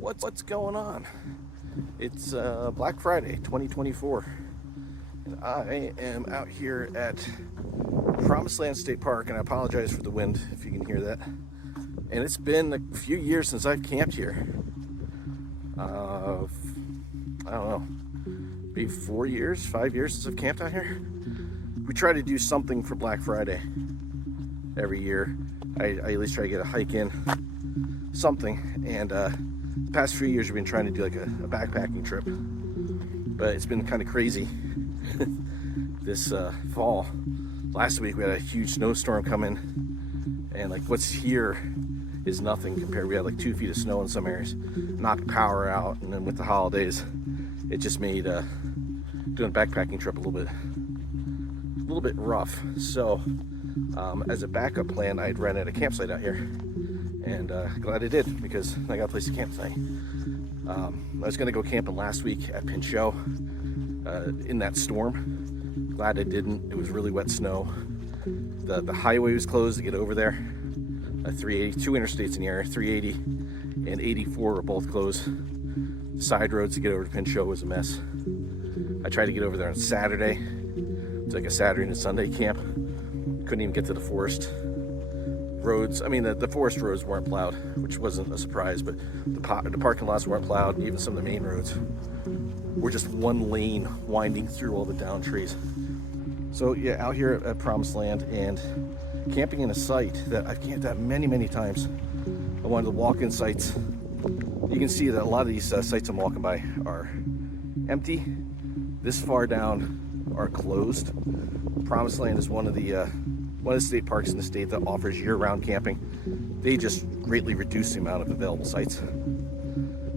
What's going on? It's Black Friday 2024, and I am out here at Promised Land State Park, and I apologize for the wind if you can hear that. And it's been a few years since I've camped here. I don't know, maybe 4 years, 5 years since I've camped out here. We try to do something for Black Friday every year. I at least try to get a hike in, something, and the past few years we've been trying to do like a backpacking trip, but it's been kind of crazy this fall. Last week we had a huge snowstorm come in, and like what's here is nothing compared. We had like 2 feet of snow in some areas, knocked power out, and then with the holidays it just made doing a backpacking trip a little bit rough. So as a backup plan, I'd rented a campsite out here, and glad I did, because I got a place to camp tonight. I was gonna go camping last week at Pinchot in that storm. Glad I didn't. It was really wet snow. The highway was closed to get over there. 380, 2 interstates in the area, 380 and 84 were both closed. The side roads to get over to Pinchot was a mess. I tried to get over there on Saturday. It's like a Saturday and a Sunday camp. Couldn't even get to the forest roads. I mean, the forest roads weren't plowed, which wasn't a surprise, but the parking lots weren't plowed. Even some of the main roads were just one lane winding through all the down trees. So yeah, out here at Promised Land and camping in a site that I've camped at many times. One of the walk-in sites. You can see that a lot of these sites I'm walking by are empty. This far down are closed. Promised Land is one of the state parks in the state that offers year-round camping. They just greatly reduced the amount of available sites.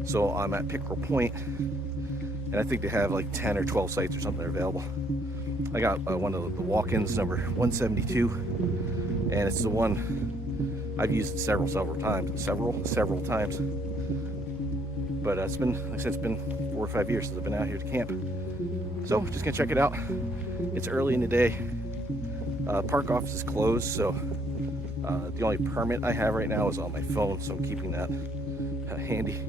So I'm at Pickerel Point, and I think they have like 10 or 12 sites or something that are available. I got one of the walk-ins, number 172, and it's the one I've used several times. But it's been, like I said, it's been 4 or 5 years since I've been out here to camp. So just gonna check it out. It's early in the day. Park office is closed, so the only permit I have right now is on my phone, so I'm keeping that handy.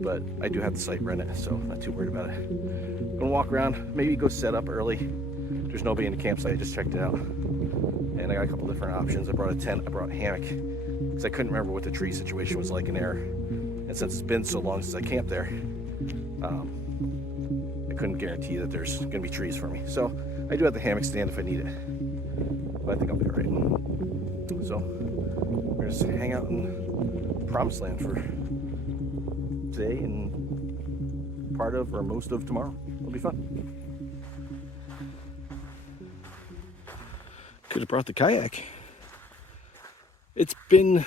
But I do have the site rented, so I'm not too worried about it. Gonna walk around, maybe go set up early. There's nobody in the campsite. I just checked it out, and I got a couple different options. I brought a tent, I brought a hammock, because I couldn't remember what the tree situation was like in there. And since it's been so long since I camped there, I couldn't guarantee that there's gonna be trees for me. So I do have the hammock stand if I need it, but I think I'll be all right. So we're just hang out in Promised Land for today and part of or most of tomorrow. It'll be fun. Could have brought the kayak. It's been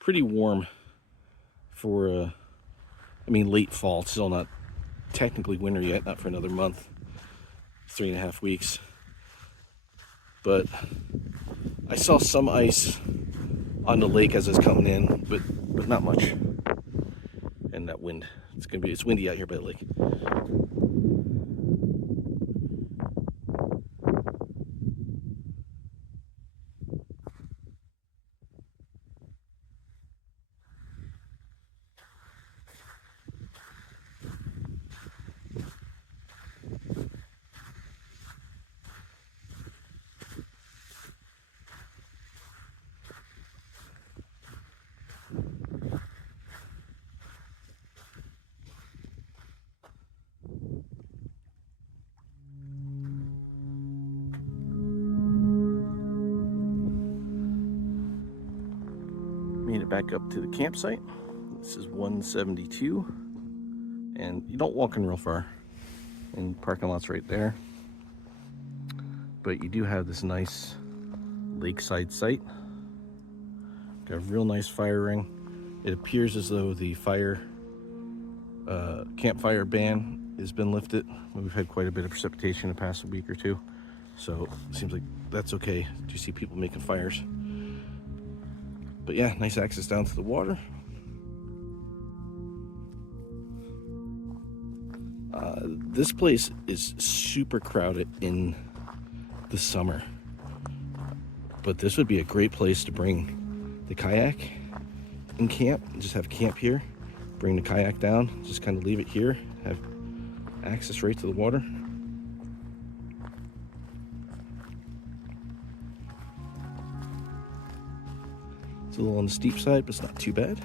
pretty warm for late fall. It's still not technically winter yet, not for another month, 3.5 weeks. But I saw some ice on the lake as I was coming in, but not much. And that wind, it's windy out here by the lake. Made it back up to the campsite. This is 172, and you don't walk in real far, and parking lot's right there, but you do have this nice lakeside site. Got a real nice fire ring. It appears as though the campfire ban has been lifted. We've had quite a bit of precipitation the past week or two, so it seems like that's okay. Do you see people making fires? But yeah, nice access down to the water. This place is super crowded in the summer, but this would be a great place to bring the kayak and camp, and just have camp here. bring the kayak down, just kind of leave it here, have access right to the water. It's a little on the steep side, but it's not too bad.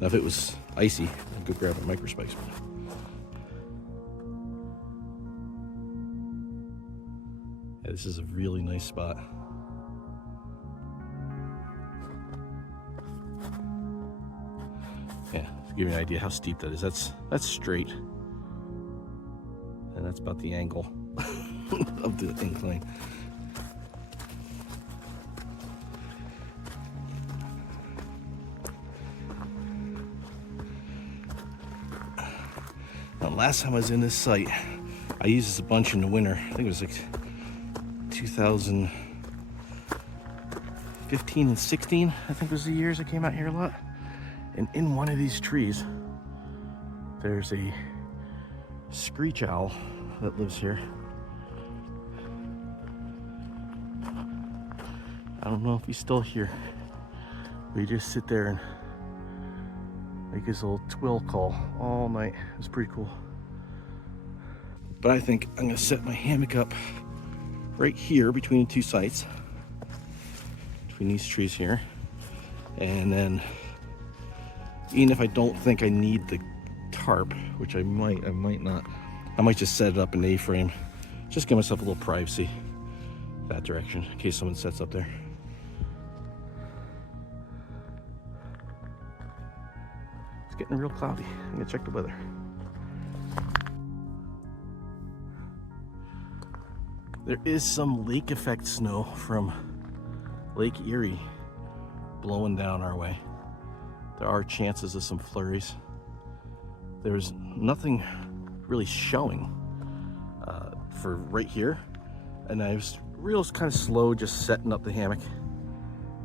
Now if it was icy, I'd go grab a microspikes. Yeah, this is a really nice spot. Yeah, to give you an idea how steep that is. That's straight. And that's about the angle of the incline. Now, last time I was in this site, I used this a bunch in the winter. I think it was like 2015 and 16, I think was the years I came out here a lot. And in one of these trees, there's a screech owl that lives here. I don't know if he's still here. But he just sit there and make his little twill call all night. It was pretty cool. But I think I'm gonna set my hammock up right here between the two sites, between these trees here. And then, even if I don't think I need the tarp, which I might not, I might just set it up in the A-frame, just give myself a little privacy that direction in case someone sets up there. It's getting real cloudy. I'm gonna check the weather. There is some lake effect snow from Lake Erie blowing down our way. There are chances of some flurries. There's nothing really showing for right here. And I was real kind of slow just setting up the hammock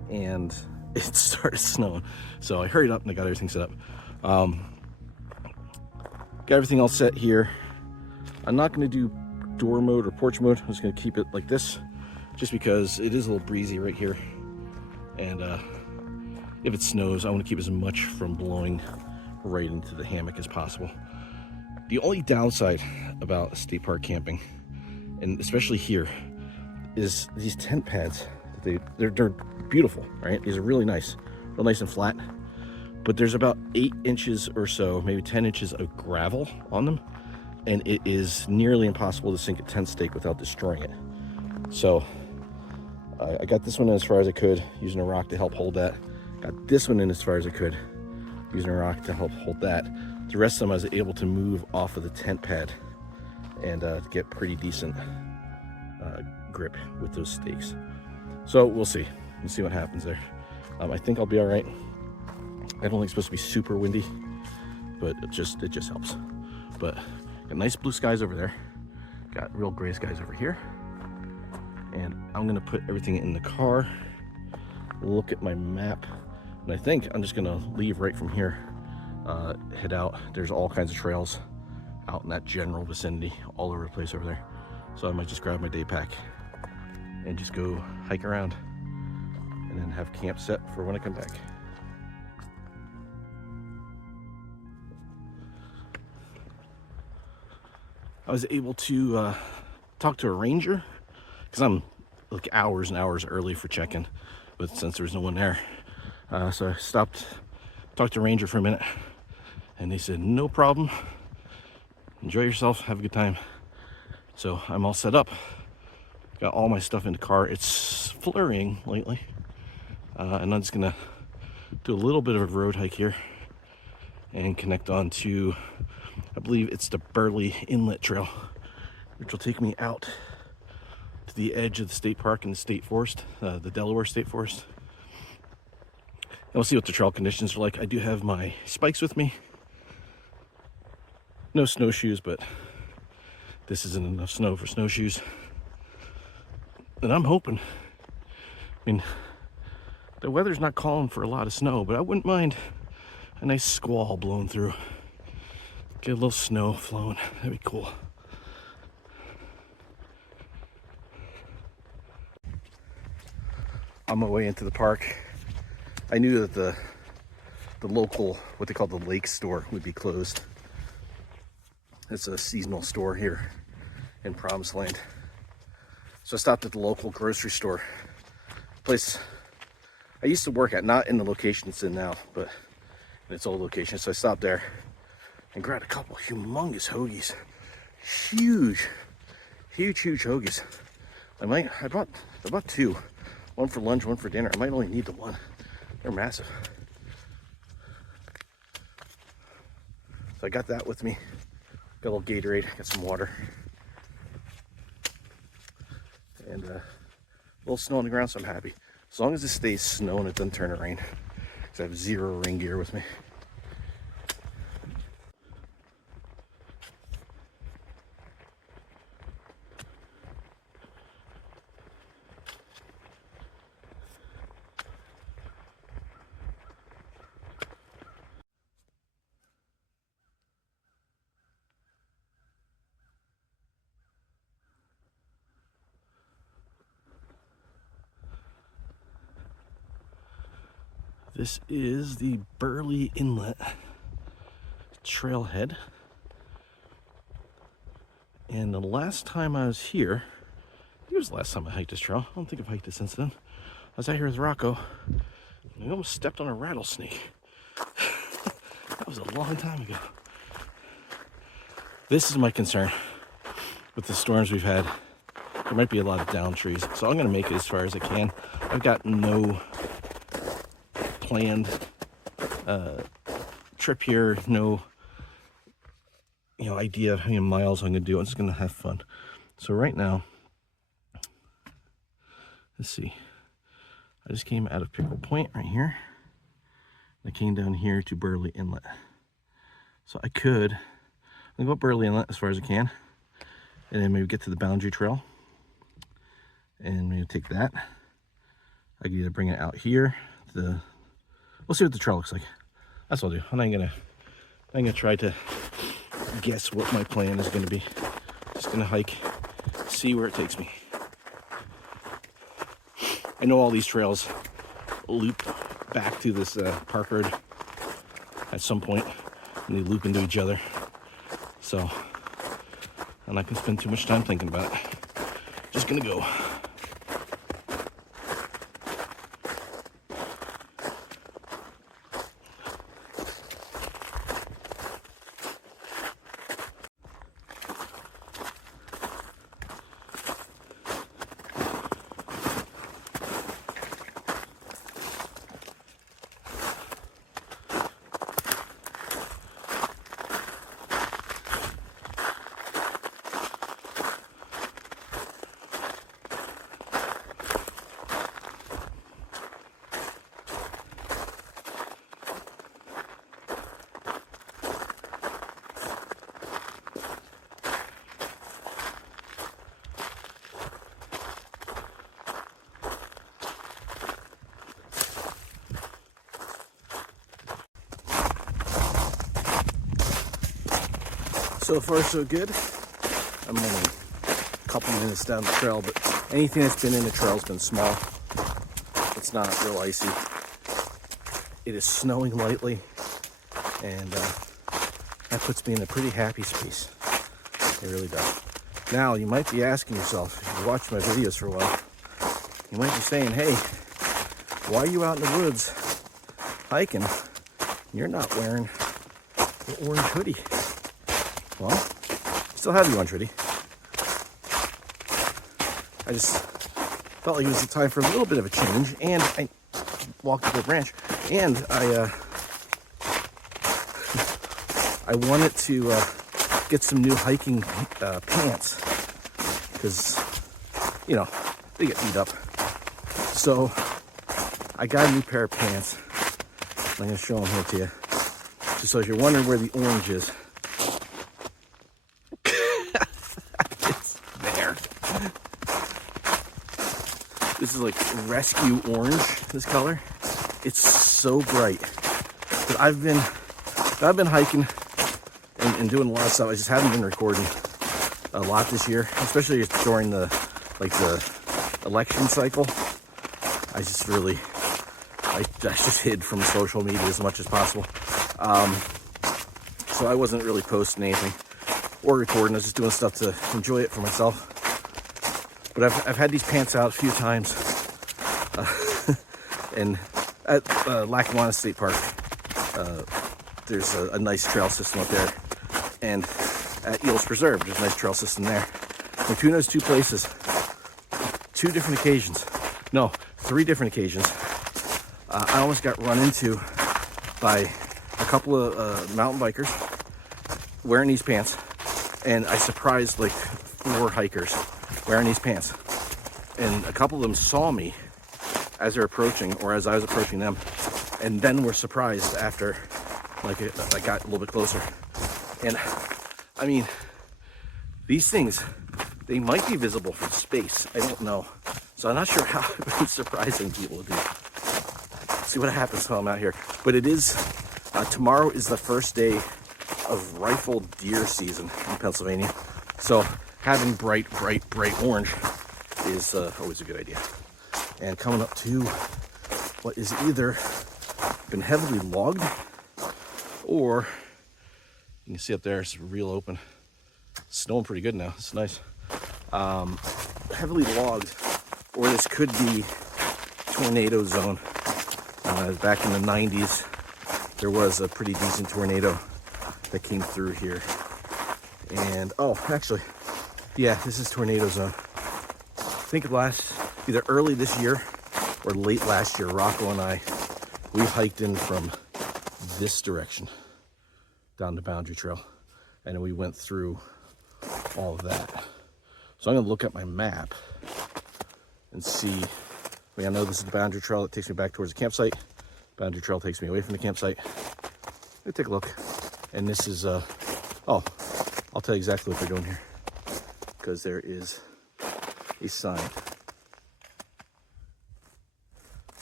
and it started snowing. So I hurried up and I got everything set up. Got everything all set here. I'm not gonna do door mode or porch mode. I'm just gonna keep it like this just because it is a little breezy right here. And if it snows, I want to keep as much from blowing right into the hammock as possible. The only downside about state park camping, and especially here, is these tent pads. They're beautiful, right? These are really nice, real nice and flat. But there's about 8 inches or so, maybe 10 inches of gravel on them, and it is nearly impossible to sink a tent stake without destroying it. So I got this one in as far as I could, using a rock to help hold that. Got this one in as far as I could, using a rock to help hold that. The rest of them I was able to move off of the tent pad and get pretty decent grip with those stakes. So we'll see. We'll see what happens there. I think I'll be all right. I don't think it's supposed to be super windy, but it just helps. But got nice blue skies over there. Got real gray skies over here. And I'm gonna put everything in the car, look at my map, and I think I'm just gonna leave right from here, head out. There's all kinds of trails out in that general vicinity, all over the place over there. So I might just grab my day pack and just go hike around and then have camp set for when I come back. I was able to talk to a ranger because I'm like hours and hours early for check-in, but since there was no one there, so I stopped, talked to a ranger for a minute, and they said, no problem, enjoy yourself, have a good time. So I'm all set up, got all my stuff in the car. It's flurrying lately, and I'm just gonna do a little bit of a road hike here and connect on to, I believe it's the Burley Inlet Trail, which will take me out to the edge of the state park and the state forest, the Delaware State Forest. And we'll see what the trail conditions are like. I do have my spikes with me. No snowshoes, but this isn't enough snow for snowshoes. And I'm hoping, I mean, the weather's not calling for a lot of snow, but I wouldn't mind a nice squall blowing through. Get a little snow flowing, that'd be cool. On my way into the park, I knew that the the local, what they call the lake store, would be closed. It's a seasonal store here in Promised Land. So I stopped at the local grocery store, place I used to work at, not in the location it's in now, but in its old location. So I stopped there and grabbed a couple humongous hoagies. Huge hoagies. I bought two. One for lunch, one for dinner. I might only need the one. They're massive. So I got that with me. Got a little Gatorade, got some water. And a little snow on the ground, so I'm happy. As long as it stays snow and it doesn't turn to rain. Because I have 0 rain gear with me. This is the Burley Inlet trailhead. And the last time I was here, I think it was the last time I hiked this trail. I don't think I've hiked it since then. I was out here with Rocco, and I almost stepped on a rattlesnake. That was a long time ago. This is my concern with the storms we've had. There might be a lot of down trees, so I'm going to make it as far as I can. I've got no planned trip here, no idea of how many miles I'm gonna do. I'm just gonna have fun. So right now, let's see, I just came out of Pickle Point right here. I came down here to Burley Inlet. So I'm gonna go up Burley Inlet as far as I can, and then maybe get to the Boundary Trail and maybe take that. I can either bring it out here to we'll see what the trail looks like. That's what I'll do. I'm not gonna try to guess what my plan is gonna be. Just gonna hike, see where it takes me. I know all these trails loop back to this park road at some point, and they loop into each other. So I'm not gonna spend too much time thinking about it. Just gonna go. So far so good. I'm only a couple minutes down the trail, but anything that's been in the trail has been small. It's not real icy. It is snowing lightly, and that puts me in a pretty happy space. It really does. Now, you might be asking yourself, if you watch my videos for a while, you might be saying, hey, why are you out in the woods hiking? You're not wearing the orange hoodie. Well, still have the orange hoodie. I just felt like it was the time for a little bit of a change, and I walked up the branch, and I wanted to get some new hiking pants, because, you know, they get beat up. So I got a new pair of pants. I'm going to show them here to you. Just so if you're wondering where the orange is, it's there. This is like rescue orange, this color. It's so bright. But I've been hiking and doing a lot of stuff. I just haven't been recording a lot this year, especially during the election cycle. I I just hid from social media as much as possible. So I wasn't really posting anything or recording. I was just doing stuff to enjoy it for myself. But I've had these pants out a few times. And at Lackawanna State Park, there's a nice trail system up there. And at Eels Preserve, there's a nice trail system there. Between those two places, 3 different occasions, I almost got run into by a couple of mountain bikers wearing these pants, and I surprised like 4 hikers wearing these pants, and a couple of them saw me as they're approaching, or as I was approaching them, and then were surprised after I got a little bit closer. And I mean, these things, they might be visible from space, I don't know, so I'm not sure how surprising people would be. See what happens while I'm out here. But it is, tomorrow is the first day of rifle deer season in Pennsylvania. So having bright orange is always a good idea. And coming up to what is either been heavily logged, or you can see up there, it's real open. It's snowing pretty good now, it's nice. Heavily logged, or this could be tornado zone. Back in the 90s, there was a pretty decent tornado that came through here. And, oh, actually, yeah, this is tornado zone. I think either early this year or late last year, Rocco and I, we hiked in from this direction down the Boundary Trail. And then we went through all of that. So I'm gonna look at my map and see. I know this is the Boundary Trail that takes me back towards the campsite. Boundary Trail takes me away from the campsite. Let me take a look. And this is, oh, I'll tell you exactly what they're doing here, because there is a sign.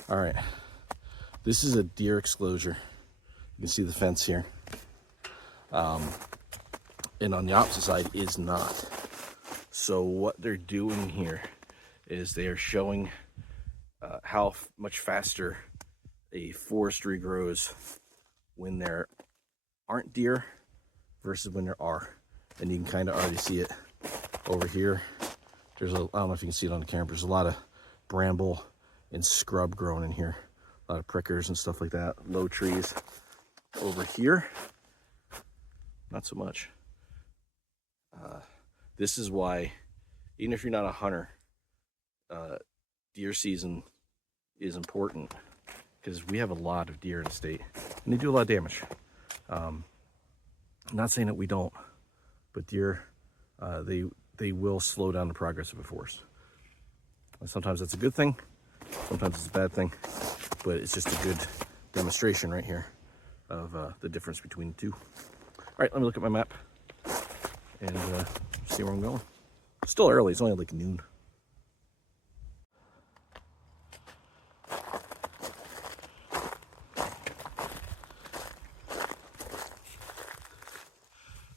All right, this is a deer exclosure. You can see the fence here. And on the opposite side is not. So what they're doing here is they are showing how much faster a forest regrows when there aren't deer versus when there are. And you can kind of already see it over here. There's I don't know if you can see it on the camera, there's a lot of bramble and scrub growing in here. A lot of prickers and stuff like that. Low trees. Over here, not so much. This is why, even if you're not a hunter, deer season is important, because we have a lot of deer in the state and they do a lot of damage. I'm not saying that we don't, but deer, they will slow down the progress of a forest. And sometimes that's a good thing, sometimes it's a bad thing, but it's just a good demonstration right here of the difference between the two. All right, let me look at my map and see where I'm going. It's still early, it's only like noon.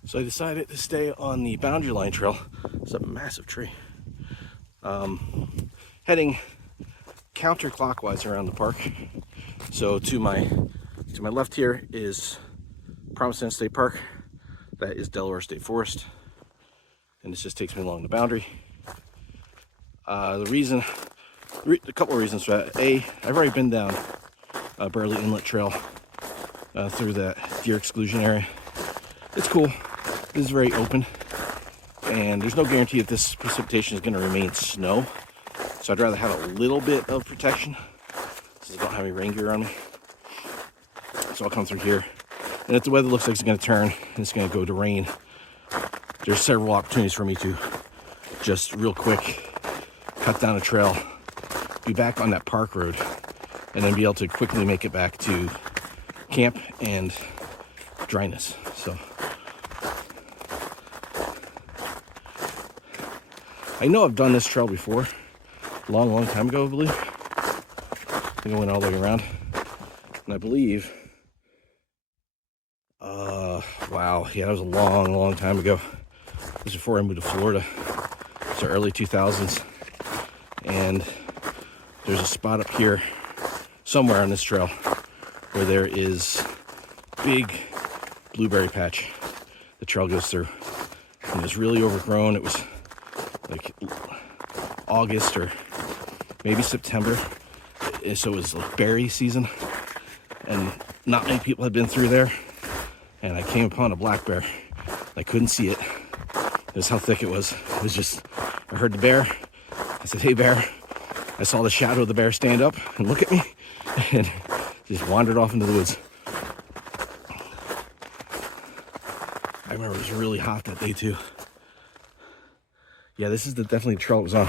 So I decided to stay on the Boundary Line Trail. It's a massive tree. Heading counterclockwise around the park. So to my left here is Promised Land State Park. That is Delaware State Forest. And this just takes me along the boundary. A couple of reasons for that. A, I've already been down Burley Inlet Trail through that deer exclusion area. It's cool. This is very open, and there's no guarantee that this precipitation is going to remain snow. So I'd rather have a little bit of protection since I don't have any rain gear on me. So I'll come through here, and if the weather looks like it's going to turn and it's going to go to rain, there's several opportunities for me to just real quick cut down a trail, be back on that park road, and then be able to quickly make it back to camp and dryness. So I know I've done this trail before, a long time ago, I believe. I think I went all the way around, and I believe, wow, yeah, that was a long time ago. This was before I moved to Florida. It's the early 2000s, and there's a spot up here. somewhere on this trail where there is big blueberry patch the trail goes through. And it was really overgrown. It was like August or maybe September. So it was like berry season. And not many people had been through there. And I came upon a black bear. I couldn't see it. That's how thick it was. It was just, I heard the bear. I said, hey bear. I saw the shadow of the bear stand up and look at me. And just wandered off into the woods. I remember it was really hot that day too. Yeah, this is definitely the trail it was on.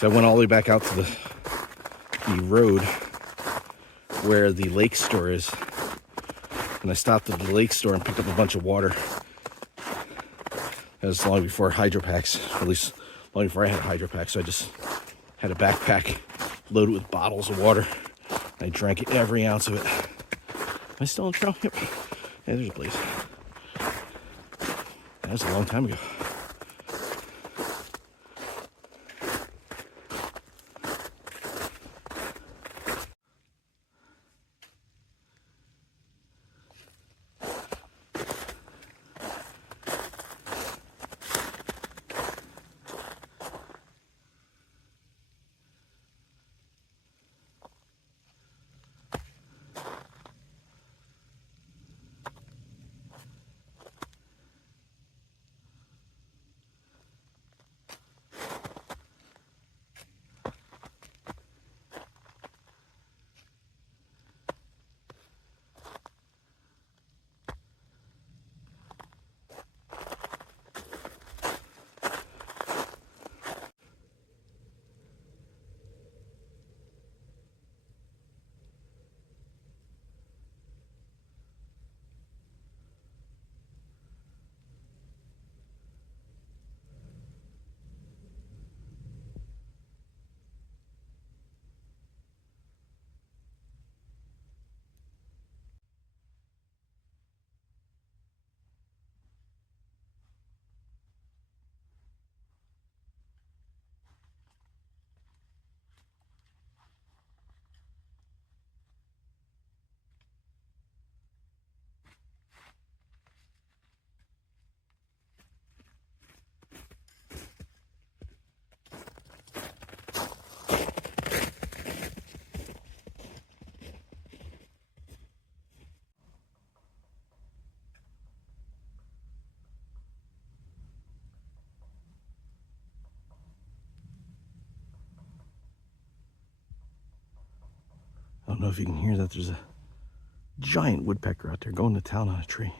So I went all the way back out to the road where the lake store is. And I stopped at the lake store and picked up a bunch of water. That was long before hydro packs, or at least long before I had a hydro pack. So I just had a backpack loaded with bottles of water. I drank every ounce of it. Am I still on the trail? Yep. Yeah, there's a place. That was a long time ago. I don't know if you can hear that. There's a giant woodpecker out there going to town on a tree.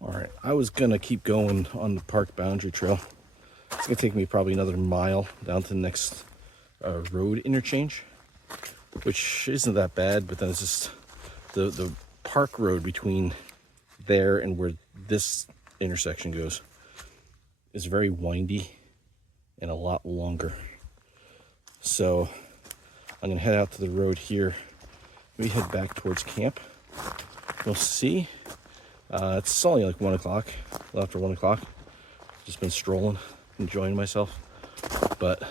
All right, I was gonna keep going on the park boundary trail. It's gonna take me probably another mile down to the next road interchange, which isn't that bad, but then it's just the park road between there and where this intersection goes is very windy and a lot longer. So I'm gonna head out to the road here, maybe head back towards camp. We'll see. It's only like 1 o'clock, a little after 1 o'clock. Just been strolling, enjoying myself. But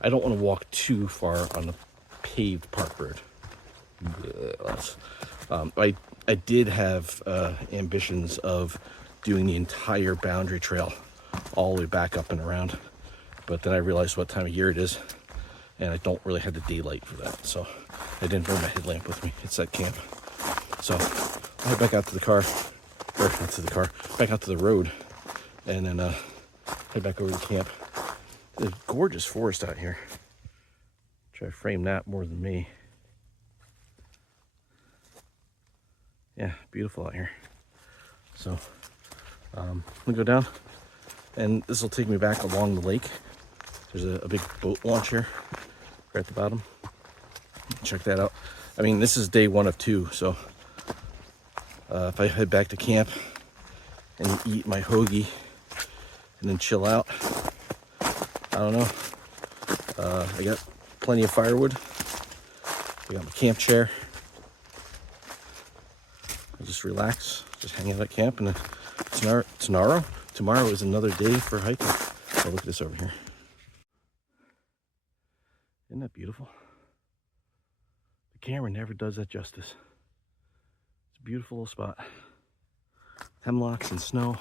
I don't want to walk too far on the paved park road. I did have ambitions of doing the entire boundary trail all the way back up and around. But then I realized what time of year it is, and I don't really have the daylight for that. So I didn't bring my headlamp with me. It's at camp. So I'll head back out to the car, or not to the car, back out to the road, and then head back over to camp. There's a gorgeous forest out here. Try to frame that more than me. Yeah, beautiful out here. So I'm gonna go down, and this will take me back along the lake. There's a big boat launch here, right at the bottom. Check that out. I mean, this is day 1 of 2, so if I head back to camp and eat my hoagie and then chill out, I don't know. I got plenty of firewood. I got my camp chair. I'll just relax, just hang out at camp, and then tomorrow is another day for hiking. Oh, look at this over here. Isn't that beautiful? The camera never does that justice. It's a beautiful little spot. Hemlocks and snow.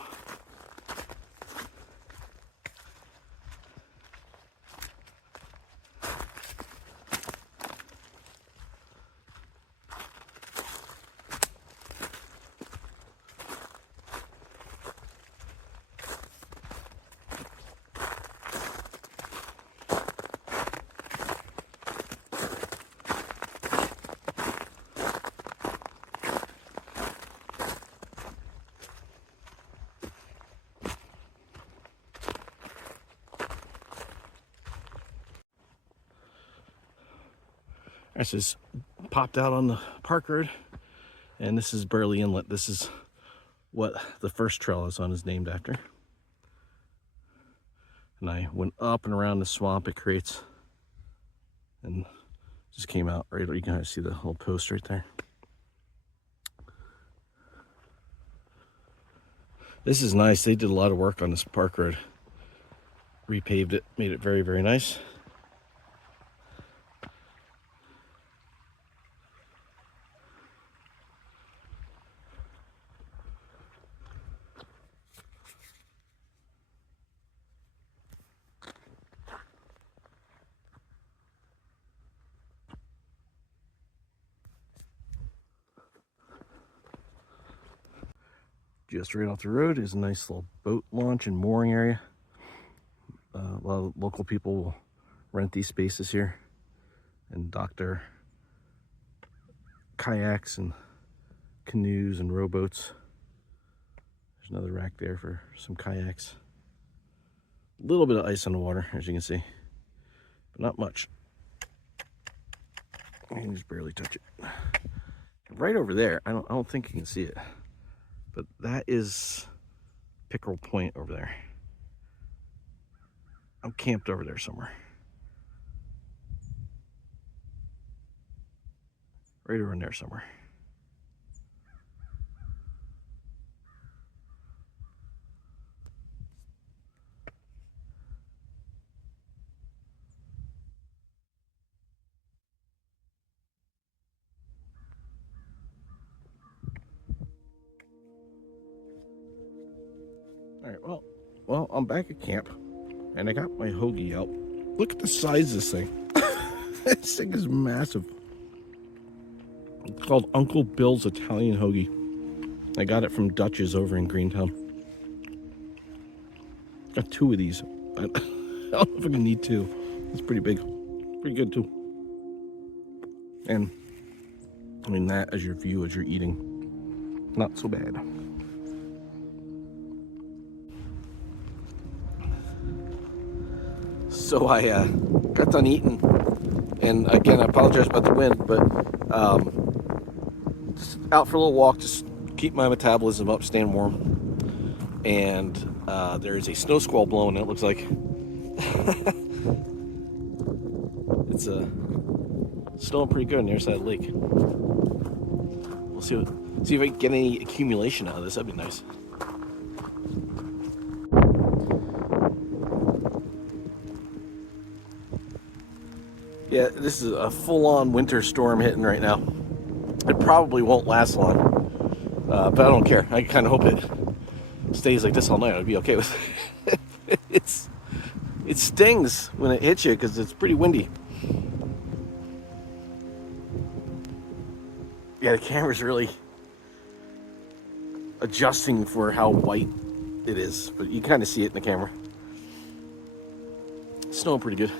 I just popped out on the park road, and this is Burley Inlet. This is what the first trail I was on is named after. And I went up and around the swamp it creates, and just came out right. You can kind of see the little post right there. This is nice. They did a lot of work on this park road. Repaved it, made it very, very nice. Just right off the road is a nice little boat launch and mooring area. A lot of local people will rent these spaces here and dock their kayaks and canoes and rowboats. There's another rack there for some kayaks. A little bit of ice on the water, as you can see, but not much. You can just barely touch it. Right over there, I don't think you can see it, but that is Pickerel Point over there. I'm camped over there somewhere. Right over in there somewhere. All right, well, I'm back at camp, and I got my hoagie out. Look at the size of this thing. This thing is massive. It's called Uncle Bill's Italian Hoagie. I got it from Dutch's over in Greentown. Got 2 of these. I don't know if I can need 2. It's pretty big. Pretty good too. And I mean, that as your view as you're eating, not so bad. So I got done eating, and again, I apologize about the wind, but just out for a little walk, just keep my metabolism up, staying warm. And there is a snow squall blowing. It looks like it's snowing pretty good on the other side of the lake. We'll see See if I can get any accumulation out of this. That'd be nice. Yeah, this is a full-on winter storm hitting right now. It probably won't last long, but I don't care. I kind of hope it stays like this all night. I'd be okay with it. It stings when it hits you because it's pretty windy. Yeah, the camera's really adjusting for how white it is, but you kind of see it in the camera. It's snowing pretty good.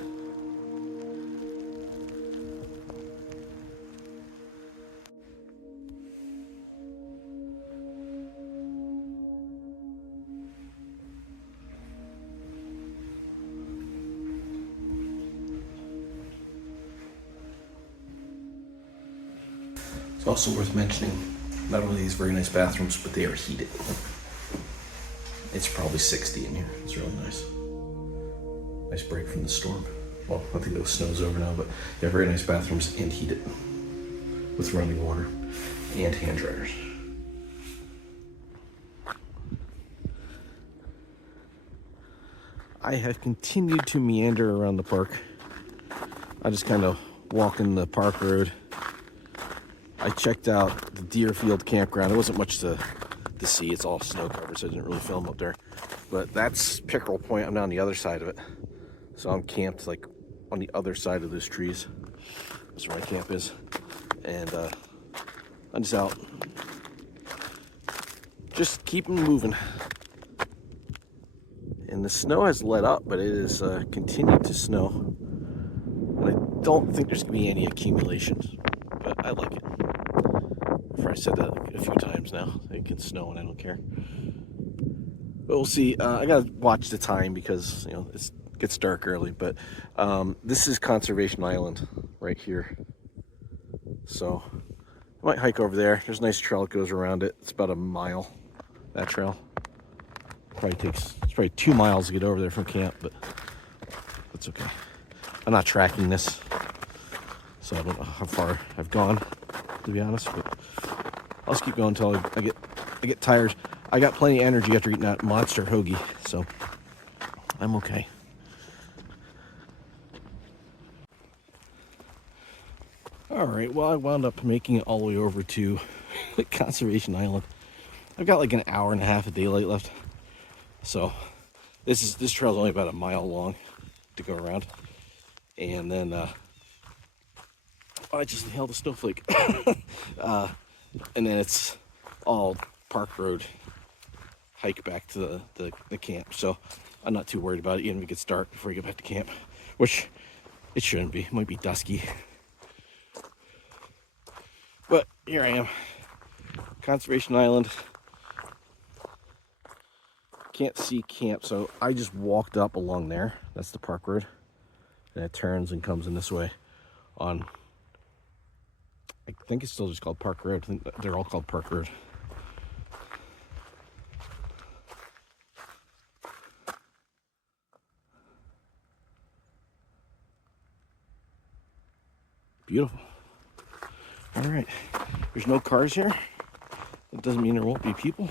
It's also worth mentioning, not only these very nice bathrooms, but they are heated. It's probably 60 in here. It's really nice. Nice break from the storm. Well, I think the snow's over now, but they're very nice bathrooms and heated with running water and hand dryers. I have continued to meander around the park. I just kind of walk in the park road. I checked out the Deerfield campground. There wasn't much to see. It's all snow covered, so I didn't really film up there. But that's Pickerel Point. I'm down the other side of it. So I'm camped like on the other side of those trees. That's where my camp is. And I'm just out. Just keeping moving. And the snow has let up, but it has continued to snow. And I don't think there's going to be any accumulation. But I like it. I said that a few times now. It can snow and I don't care. But we'll see. I gotta watch the time because it gets dark early. But this is Conservation Island right here. So I might hike over there. There's a nice trail that goes around it. It's about a mile. That trail it's probably 2 miles to get over there from camp, but that's okay. I'm not tracking this, so I don't know how far I've gone, to be honest. But I'll just keep going until I get tired. I got plenty of energy after eating that monster hoagie, so I'm okay. All right, well, I wound up making it all the way over to Conservation Island. I've got like an hour and a half of daylight left, so this trail is only about a mile long to go around, and then I just inhaled a snowflake. And then it's all park road hike back to the camp. So I'm not too worried about it, even if it gets dark before I get back to camp, which it shouldn't be. It might be dusky. But here I am, Conservation Island. Can't see camp, so I just walked up along there. That's the park road. And it turns and comes in this way on, I think it's still just called Park Road. I think they're all called Park Road. Beautiful. All right. There's no cars here. That doesn't mean there won't be people.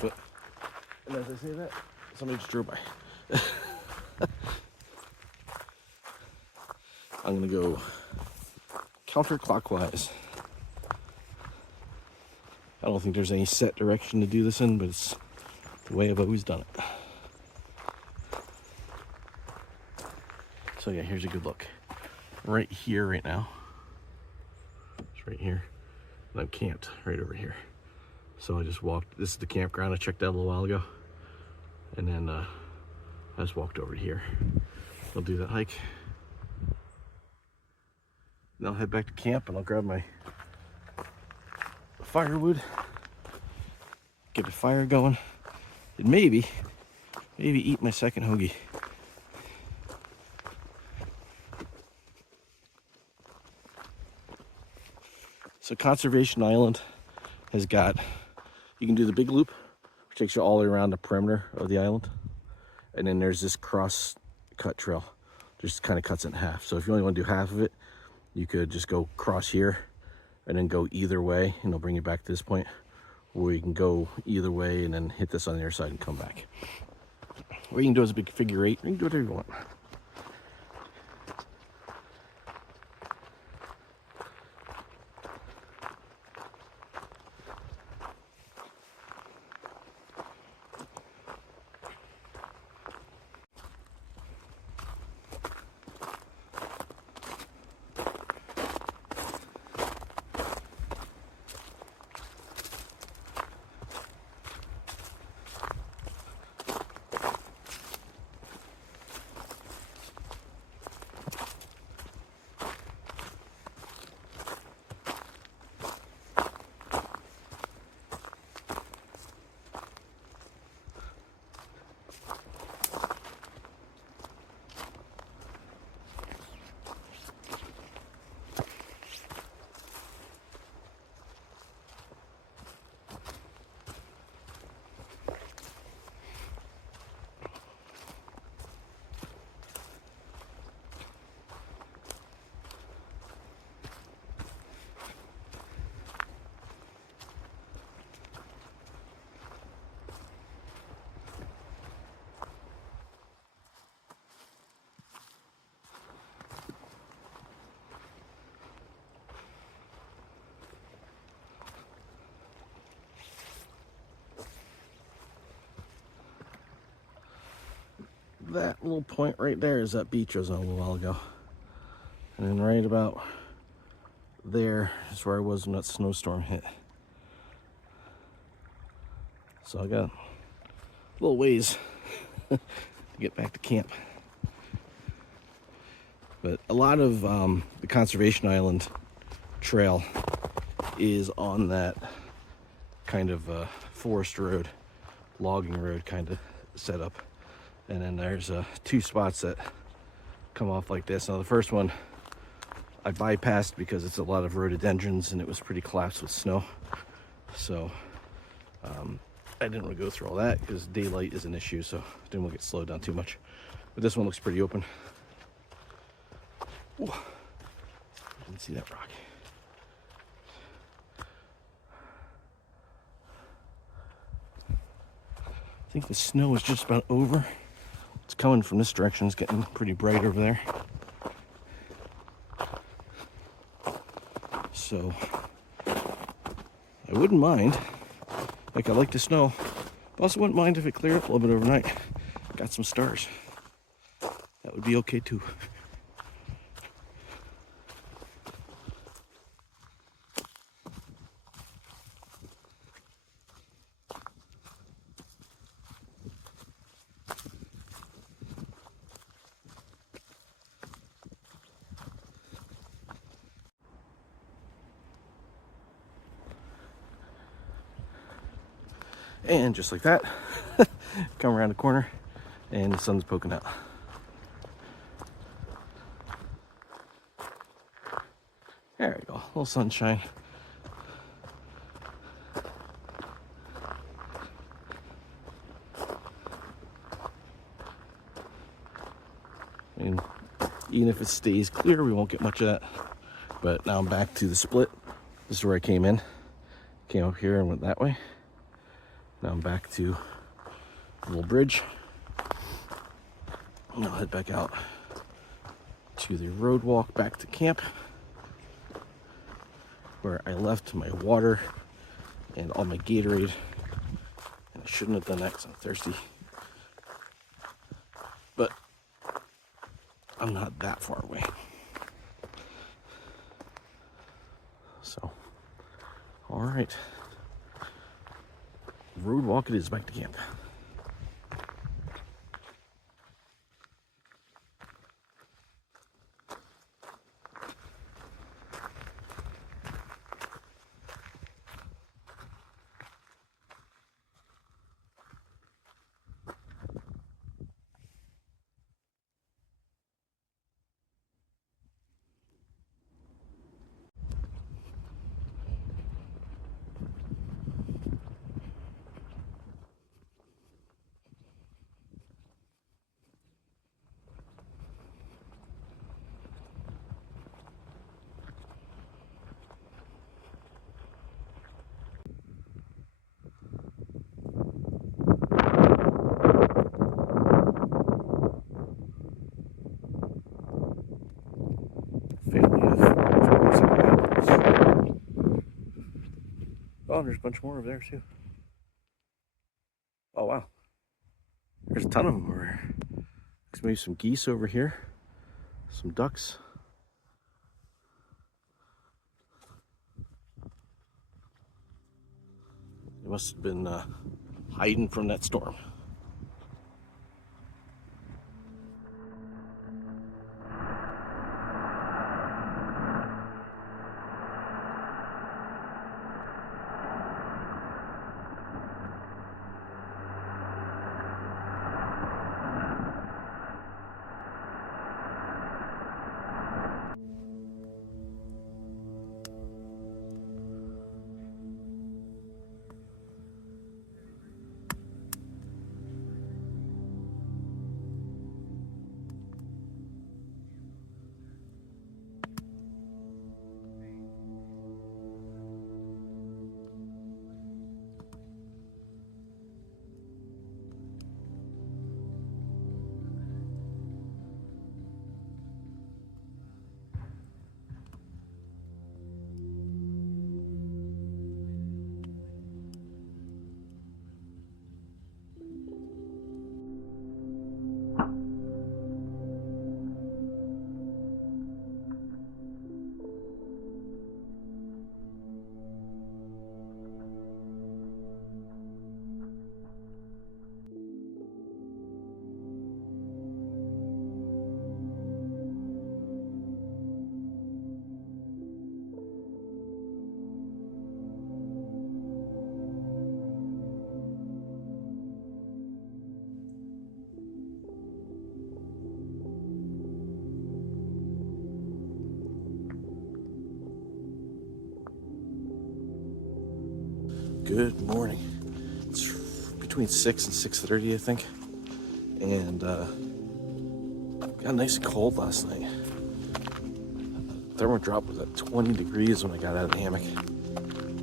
But, and as I say that, somebody just drove by. I'm gonna go counterclockwise. I don't think there's any set direction to do this in, but it's the way I've always done it. So yeah, here's a good look. Right here, right now. It's right here. And I'm camped right over here. So I just walked, this is the campground I checked out a little while ago. And then I just walked over here. I'll do that hike. Then I'll head back to camp and I'll grab my firewood, get the fire going, and maybe eat my second hoagie. So Conservation Island has got, you can do the big loop, which takes you all the way around the perimeter of the island. And then there's this cross cut trail, just kind of cuts it in half. So if you only want to do half of it, you could just go cross here and then go either way, and it'll bring you back to this point, or you can go either way and then hit this on the other side and come back. Or you can do it as a big figure eight, or you can do whatever you want. That little point right there is that beach I was on a little while ago. And then right about there is where I was when that snowstorm hit. So I got a little ways to get back to camp. But a lot of the Conservation Island trail is on that kind of forest road, logging road kind of setup. And then there's two spots that come off like this. Now the first one I bypassed because it's a lot of rhododendrons and it was pretty collapsed with snow. So I didn't want to go through all that because daylight is an issue, so I didn't want to get slowed down too much. But this one looks pretty open. Ooh, I didn't see that rock. I think the snow is just about over. It's coming from this direction. It's getting pretty bright over there. So I wouldn't mind. Like, I like the snow. But also wouldn't mind if it cleared up a little bit overnight. Got some stars. That would be okay too. And just like that, come around the corner and the sun's poking out. There we go, a little sunshine. And even if it stays clear, we won't get much of that. But now I'm back to the split. This is where I came in. Came up here and went that way. Now I'm back to the little bridge. And I'll head back out to the road walk back to camp, where I left my water and all my Gatorade. And I shouldn't have done that because I'm thirsty. But I'm not that far away. So, all right. Road walk it is back to camp. there's a bunch more over there too. Oh wow, there's a ton of them over here. There's maybe some geese over here, some ducks. They must have been hiding from that storm. Good morning. It's between 6 and 6:30, I think. And got nice and cold last night. Thermal drop was at 20 degrees when I got out of the hammock.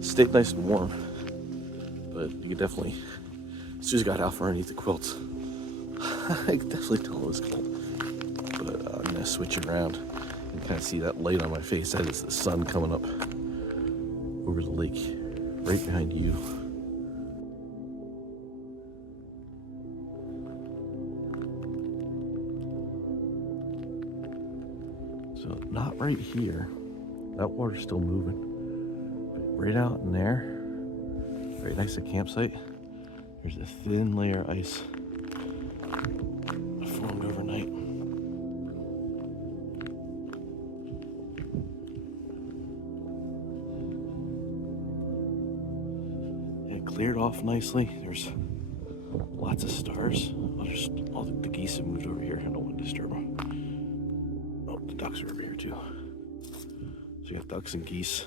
Stayed nice and warm, but you could definitely, as soon as I got out from underneath the quilts, I could definitely tell it was cold. But I'm gonna switch it around and kind of see that light on my face. That is the sun coming up over the lake. Right behind you. So not right here. That water's still moving. But right out in there, right next to the campsite, there's a thin layer of ice formed overnight. Cleared off nicely. There's lots of stars. All the geese have moved over here. I don't want to disturb them. Oh, the ducks are over here too. So you got ducks and geese.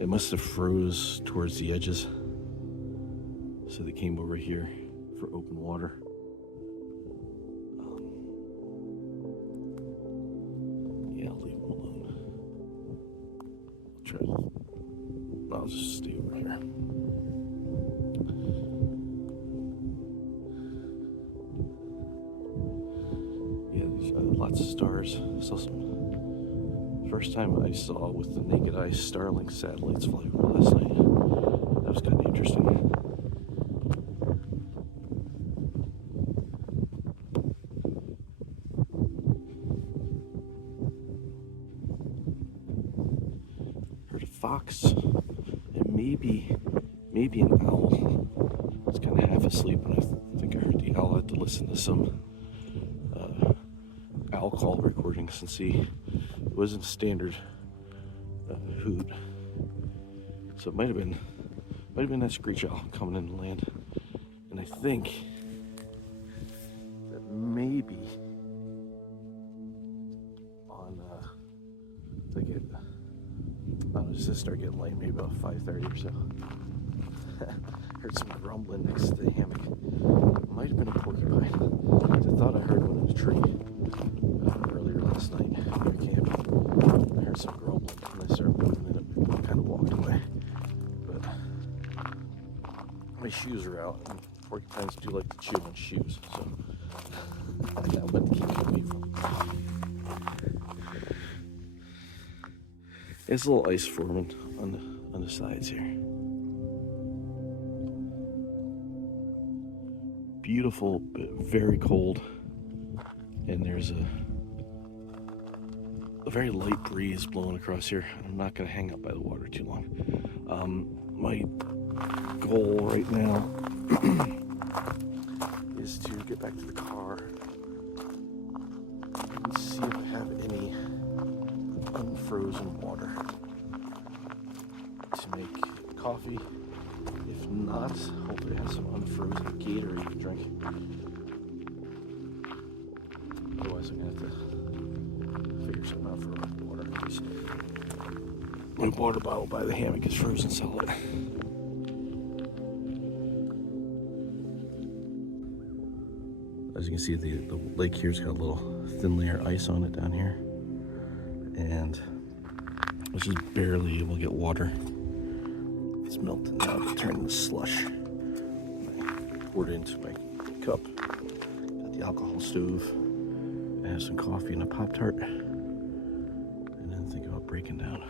It must have froze towards the edges, so they came over here for open water. Yeah, I'll leave them alone. I'll just stay over here. Lots of stars. Saw some. First time I saw with the naked eye Starlink satellites fly over last night. That was kind of interesting. Heard a fox and maybe an owl. I was kind of half asleep and I think I heard the owl. I had to listen to some owl call recordings and see it wasn't standard hoot, so it might have been that screech owl coming in to land. And I think that maybe on like it, I don't know, just start getting light, maybe about 5:30 or so. Heard some grumbling next to the hammock. It might have been a porcupine. I thought I heard one in the tree earlier last night near camp. I heard some grumbling and I started moving and it kind of walked away. But my shoes are out and porcupines do like to chew on shoes, so that wouldn't keep me from. There's a little ice forming on the sides here. beautiful, but very cold. And there's a very light breeze blowing across here. I'm not going to hang out by the water too long. My goal right now is to get back to the car and see if I have any unfrozen water to make coffee. If not, hopefully I have some unfrozen Gatorade to drink. Otherwise I'm going to have to figure something out for water. My water bottle by the hammock is frozen solid. As you can see, the lake here's got a little thin layer of ice on it down here. And I was just barely able to get water. It's melted now to turn into slush. I poured it into my cup. Got the alcohol stove. I have some coffee and a Pop-Tart. And then think about breaking down.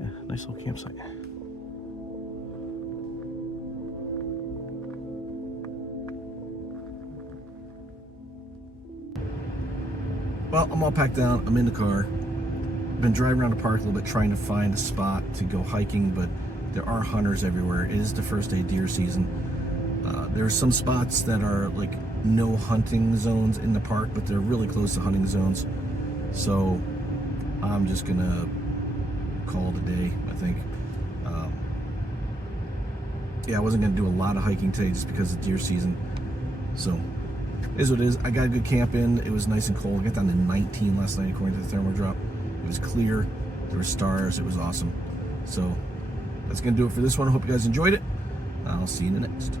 Yeah, nice little campsite. Well, I'm all packed down. I'm in the car. Been driving around the park a little bit trying to find a spot to go hiking, but there are hunters everywhere. It is the first day of deer season. There are some spots that are like no hunting zones in the park, but they're really close to hunting zones. So I'm just gonna call it a day, I think. Yeah, I wasn't gonna do a lot of hiking today just because of deer season. So it is what it is. I got a good camp in. It was nice and cold. I got down to 19 last night according to the thermal drop. It was clear. There were stars. It was awesome. So that's going to do it for this one. I hope you guys enjoyed it. I'll see you in the next.